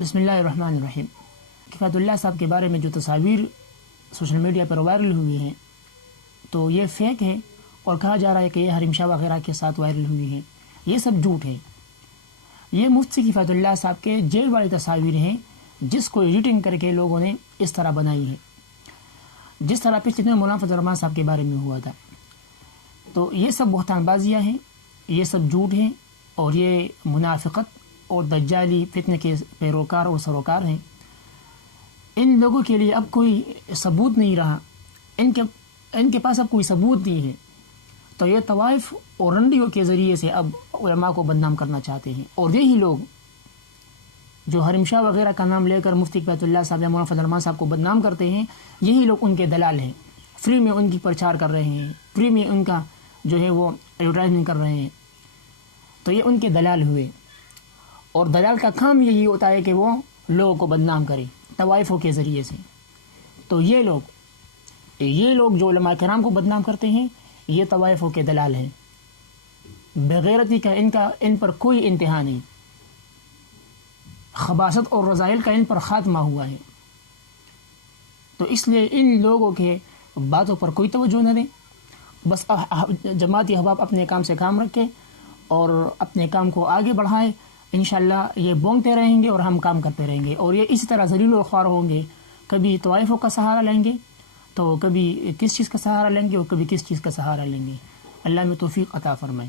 بسم اللہ الرحمن الرحیم۔ کفایت اللہ صاحب کے بارے میں جو تصاویر سوشل میڈیا پر وائرل ہوئی ہیں تو یہ فیک ہے، اور کہا جا رہا ہے کہ یہ حریم شاہ وغیرہ کے ساتھ وائرل ہوئی ہیں۔ یہ سب جھوٹ ہے۔ یہ مفتی کفایت اللہ صاحب کے جیل والی تصاویر ہیں جس کو ایڈیٹنگ کر کے لوگوں نے اس طرح بنائی ہے، جس طرح پچھلے دنوں مولانا فضل الرحمان صاحب کے بارے میں ہوا تھا۔ تو یہ سب بہتان بازیاں ہیں، یہ سب جھوٹ ہیں، اور یہ منافقت اور دجالی فتنے کے پیروکار اور سروکار ہیں۔ ان لوگوں کے لیے اب کوئی ثبوت نہیں رہا، ان کے پاس اب کوئی ثبوت نہیں ہے، تو یہ طوائف اور رنڈیوں کے ذریعے سے اب علماء کو بدنام کرنا چاہتے ہیں۔ اور یہی لوگ جو حریم شاہ وغیرہ کا نام لے کر مفتی کفایت اللہ صاحب یا مولانا فضل الرحمان صاحب کو بدنام کرتے ہیں، یہی لوگ ان کے دلال ہیں، فری میں ان کی پرچار کر رہے ہیں، فری میں ان کا جو ہے وہ ایڈورٹائزمنٹ کر رہے ہیں۔ تو یہ ان کے دلال ہوئے، اور دلال کا کام یہی ہوتا ہے کہ وہ لوگوں کو بدنام کرے طوائفوں کے ذریعے سے۔ تو یہ لوگ جو علماء کرام کو بدنام کرتے ہیں، یہ طوائفوں کے دلال ہیں۔ بغیرتی کا ان پر کوئی انتہا نہیں، خباثت اور رذائل کا ان پر خاتمہ ہوا ہے۔ تو اس لیے ان لوگوں کے باتوں پر کوئی توجہ نہ دیں، بس جماعتی احباب اپنے کام سے کام رکھے اور اپنے کام کو آگے بڑھائیں۔ انشاءاللہ یہ بونگتے رہیں گے اور ہم کام کرتے رہیں گے، اور یہ اسی طرح ذلیل و خوار ہوں گے۔ کبھی طوائفوں کا سہارا لیں گے، تو کبھی کس چیز کا سہارا لیں گے، اور کبھی کس چیز کا سہارا لیں گے۔ اللہ میں توفیق عطا فرمائے۔